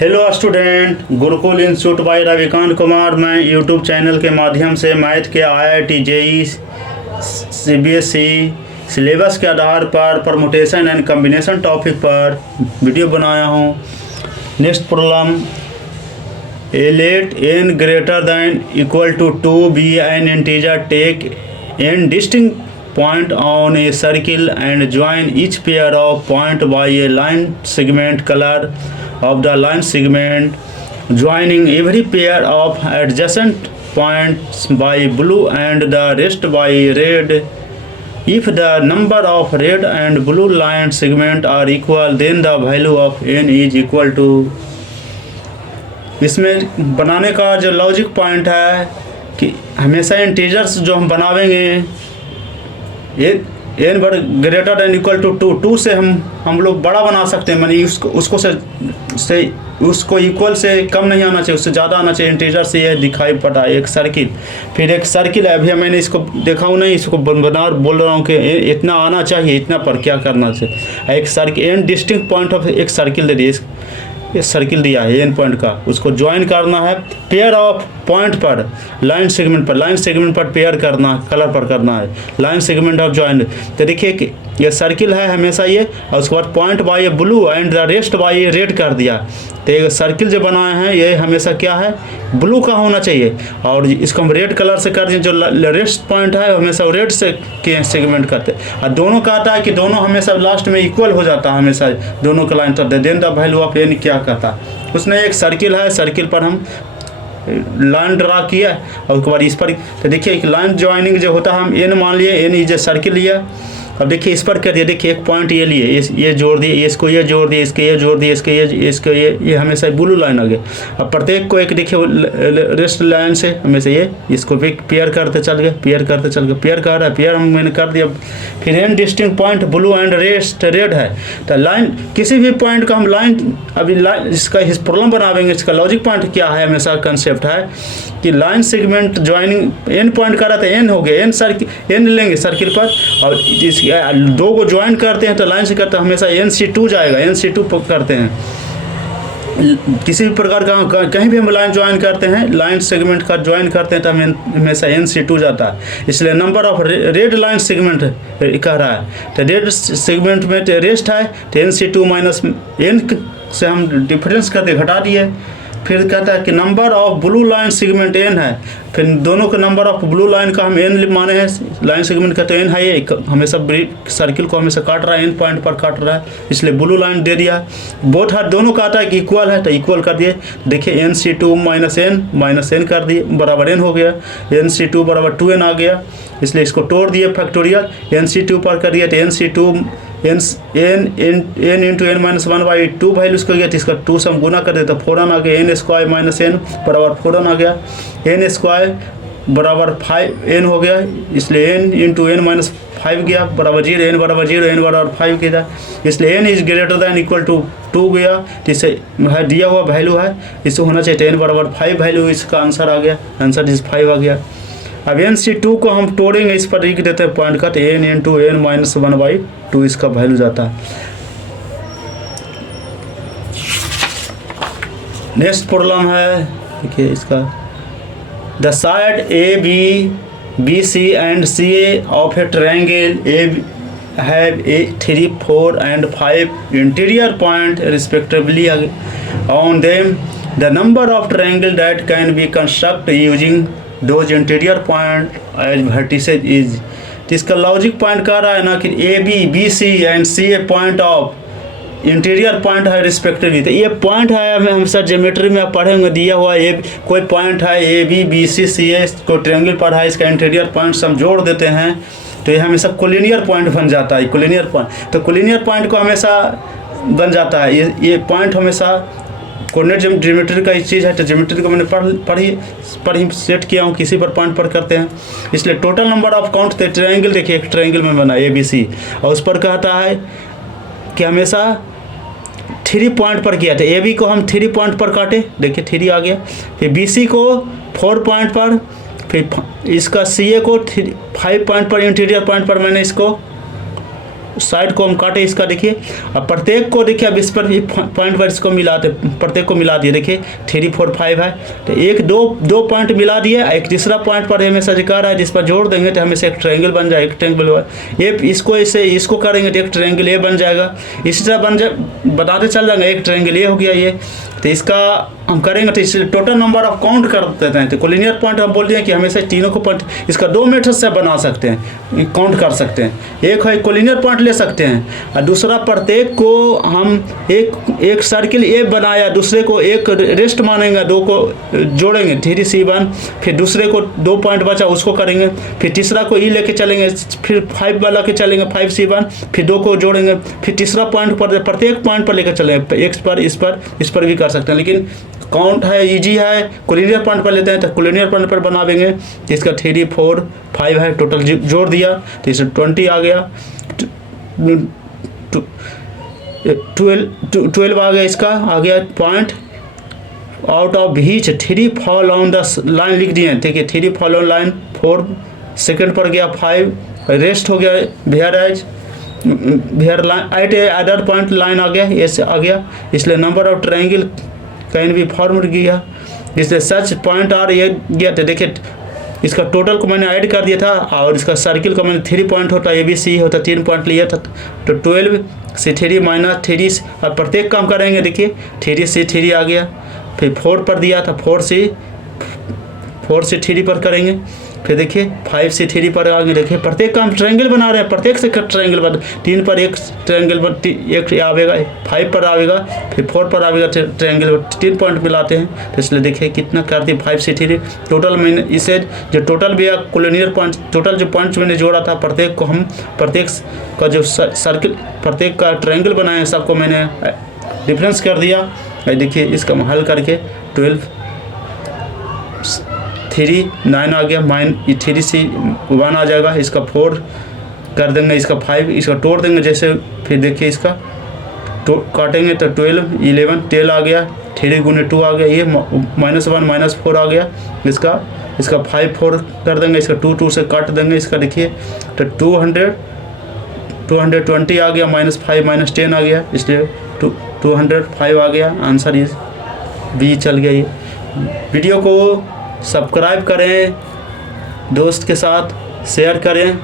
Hello student, Gurukul institute by Ravikant Kumar. मैं YouTube channel के माध्यम से मैथ के IIT JEE CBSE सिलेबस के आधार पर परमुटेशन एंड कम्बिनेशन टॉपिक पर वीडियो बनाया हूँ। Next problem, A late n greater than equal to 2 be an integer. Take n distinct point on a circle and join each pair of point by a line segment. Color of the line segment, joining every pair of adjacent points by blue and the rest by red. If the number of red and blue line segment are equal, then the value of n is equal to। इसमें बनाने का जो logic point है कि हमेशा integers जो हम बनावेंगे N बड़ ग्रेटर दैन इक्वल टू 2 से हम लोग बड़ा बना सकते हैं। मानी उसको इक्वल से कम नहीं आना चाहिए, उससे ज़्यादा आना चाहिए। इंटीजर से ये दिखाई पड़ा एक सर्किल, फिर एक सर्किल है। अभी मैंने इसको देखा हूँ नहीं, इसको बना बोल रहा हूँ कि इतना आना चाहिए, इतना पर क्या करना चाहिए। एक circle n distinct point of एक सर्किल दे दिए, ये सर्किल दिया है एन पॉइंट का, उसको ज्वाइन करना है पेयर ऑफ पॉइंट पर लाइन सेगमेंट पर पेयर करना, कलर पर करना है लाइन सेगमेंट ऑफ ज्वाइन। तो देखिए कि ये सर्किल है हमेशा ये, और उसके बाद point by blue and the rest by red कर दिया। तो ये सर्किल जो बनाए हैं ये हमेशा क्या है, ब्लू का होना चाहिए, और इसको हम रेड कलर से कर दिए। जो रेस्ट पॉइंट है हमेशा रेड से के सेगमेंट करते हैं। और दोनों का आता है कि दोनों हमेशा लास्ट में इक्वल हो जाता है, हमेशा दोनों का लाइन करते हैं। Then the value of n क्या कहता है, उसने एक सर्किल है, सर्किल पर हम लाइन ड्रा किया और उसके बाद इस पर तो देखिए एक लाइन ज्वाइनिंग जो होता है, हम एन मान लिए, एन इज सर्किल लिया। अब देखिए इस पर कर दिया, देखिए एक पॉइंट ये लिए, ये जोड़ दिए, इसको ये जोड़ दिए, इसके ये जोड़ दिए, इसको ये हमेशा ब्लू लाइन आ गया। अब प्रत्येक को एक देखिए रेस्ट लाइन से हमेशा ये इसको भी पेयर करते चल गए, पेयर कर रहा है, पेयर हम मैंने कर दिया। फिर n distinct point blue and rest red है, तो लाइन किसी भी पॉइंट का हम लाइन अभी लाइन इसका इस प्रॉब्लम बनावेंगे। इसका लॉजिक पॉइंट क्या है, हमेशा कंसेप्ट है कि line segment joining n point कर रहा था, एन हो गया, एन सर्किल एन लेंगे सर्किल पर, और इस दो को ज्वाइन करते हैं तो लाइन से करते हैं हमेशा NC2 जाएगा, NC2 करते हैं। किसी भी प्रकार का कहीं भी हम लाइन ज्वाइन करते हैं, लाइन सेगमेंट का ज्वाइन करते हैं तो हमें हमेशा NC2 जाता है। इसलिए number of red line segment कह रहा है, तो रेड सेगमेंट में रेस्ट है तो NC2 माइनस एन से हम डिफरेंस करके घटा दिए। फिर कहता है कि number of blue line segment n है, फिर दोनों के नंबर ऑफ ब्लू लाइन का हम एन माने हैं, लाइन सेगमेंट का तो एन है, ये हमेशा सर्किल को हमेशा काट रहा है, एन पॉइंट पर काट रहा है, इसलिए ब्लू लाइन दे दिया। बोथ हाथ दोनों का आता है कि इक्वल है तो इक्वल कर दिए। देखिए NC2 माइनस एन कर दिए बराबर एन हो गया, NC2 बराबर 2n आ गया, इसलिए इसको तोड़ दिए फैक्टोरियल, NC2 पर कर दिया तो NC2 n into n minus 1/2 value इसको गया, तो इसका 2 से हम गुना कर देते 4n आ गया, n स्क्वायर माइनस n बराबर 4n आ गया, n स्क्वायर बराबर 5n हो गया, इसलिए n इंटू n माइनस 5 गया बराबर 0, n बराबर 0, n बराबर 5 गया, इसलिए n is greater than equal to 2 गया। तो इसे दिया हुआ वैल्यू है, इससे होना चाहिए n बराबर 5 वैल्यू, इसका आंसर आ गया, आंसर इज 5 आ गया। अब NC2 को हम तोड़ेंगे, इस पर लिख देते हैं पॉइंट का, तो n इंटू n माइनस 1/2 इसका वैल्यू जाता है। नेक्स्ट प्रॉब्लम है, देखिए इसका, the side ABC and CA of A triangle A have a 3, 4 and 5 interior point respectively on them. The number of triangle that can be constructed using those interior point as vertices is। तो इसका logic point कह रहा है ना कि AB, BC and CA point of interior point है respectively. तो ये पॉइंट है, हमें हमेशा ज्योमेट्री में आप पढ़ेंगे दिया हुआ है, कोई पॉइंट है AB, BC, CA को ट्रायंगल पर है, इसका इंटीरियर पॉइंट हम जोड़ देते हैं तो ये हमेशा कोलिनियर पॉइंट बन जाता है। कोलिनियर पॉइंट, तो कोलिनियर पॉइंट को हमेशा बन जाता है, ये पॉइंट हमेशा कोऑर्डिनेट ज्योमेट्री का एक चीज़ है, तो ज्योमेट्री को मैंने पढ़ ही सेट किया हूँ, किसी पर पॉइंट पर करते हैं। इसलिए टोटल नंबर ऑफ काउंट थे ट्रायंगल, देखिए एक ट्रायंगल में बना ABC, और उस पर कहता है कि हमेशा 3 पॉइंट पर किया था। AB को हम 3 पॉइंट पर काटे, देखिए 3 आ गया, फिर BC को 4 पॉइंट पर, फिर इसका CA को 5 पॉइंट पर, इंटीरियर पॉइंट पर मैंने इसको साइड को हम काटे इसका, देखिए अब प्रत्येक को देखिए, अब इस पर भी पॉइंट पर इसको मिलाते, प्रत्येक को मिला दिए, देखिए 3 4 5 है, तो एक दो पॉइंट मिला दिए, एक तीसरा पॉइंट पर हमेशा जिक्र है जिस पर जोड़ देंगे तो हमेशा एक ट्रायंगल बन जाएगा, एक ट्रायंगल ये इसको ऐसे इसको करेंगे तो एक ट्रायंगल ये बन जाएगा, इसी तरह बताते चल जाएंगे, एक ट्रायंगल ये हो गया ये। तो इसका हम करेंगे तो इसलिए टोटल नंबर ऑफ काउंट कर देते हैं, तो कोलिनियर पॉइंट हम बोल दिए कि हमेशा तीनों को पॉइंट इसका 2 मेथड से बना सकते हैं, काउंट कर सकते हैं। एक है कोलिनियर पॉइंट ले सकते हैं और दूसरा प्रत्येक को हम एक सर्किल ए बनाया, दूसरे को एक रेस्ट मानेंगे, 2 को जोड़ेंगे 3 C1, फिर दूसरे को 2 पॉइंट बचा उसको करेंगे, फिर तीसरा को ई लेके चलेंगे, फिर 5 वाला के चलेंगे 5 C1, फिर 2 को जोड़ेंगे, फिर तीसरा पॉइंट पर प्रत्येक पॉइंट पर लेकर चलेंगे, एक पर इस पर भी कर सकते हैं, लेकिन काउंट है इजी है, कोलिनियर पॉइंट पर लेते हैं तो कोलिनियर पॉइंट पर बनावेंगे, इसका 3 4 5 है, टोटल जोड़ दिया तो इसमें 20 आ गया, 12 आ गया, इसका आ गया पॉइंट। आउट ऑफ हीच 3 फॉल ऑन द लाइन लिख दिए, ठीक है, 3 फॉल ऑन लाइन, 4 सेकंड पर गया, 5 रेस्ट हो गया, where line at other point line आ गया, ऐसे आ गया, इसलिए नंबर ऑफ ट्रायंगल कैन भी फॉर्म गया, इसलिए सच पॉइंट आर ये गया। तो देखिए इसका टोटल को मैंने ऐड कर दिया था और इसका सर्किल का मैंने 3 पॉइंट होता, ए बी सी होता, 3 पॉइंट लिया था, तो 12 से 3 माइनस 3, अब प्रत्येक काम करेंगे, देखिए 3 से 3 आ गया, फिर 4 पर दिया था, 4 से 3 पर करेंगे, फिर देखिए 5 से 3 पर आगे, देखिए प्रत्येक काम ट्रायंगल बना रहे हैं, प्रत्येक से ट्रायंगल बना, 3 पर एक ट्रायंगल एक आवेगा, 5 पर आवेगा, फिर 4 पर आवेगा, ट्रायंगल 3 पॉइंट मिलाते हैं, तो इसलिए देखिए कितना कर दिए 5 से 3 टोटल। मैंने इसे जो टोटल भी कोलिनियर पॉइंट, टोटल जो पॉइंट्स मैंने जोड़ा था, प्रत्येक को हम प्रत्येक का जो सर्किल, प्रत्येक का ट्रायंगल बनाए सबको मैंने डिफरेंस कर दिया। देखिए इसका हम हल करके 12 3 9 आ गया, 3 से 1 आ जाएगा, इसका 4 कर देंगे, इसका 5, इसका तोड़ देंगे जैसे, फिर देखिए इसका काटेंगे तो 12 11 10 आ गया, 3 गुने 2 आ गया, ये -1 -4 आ गया, इसका 5 4 कर देंगे, इसका 2 से काट देंगे, इसका देखिए तो 220 आ गया, -5 -10 आ गया, इसलिए 205 आ गया, आंसर इज बी चल गया। ये वीडियो को सब्सक्राइब करें, दोस्त के साथ शेयर करें।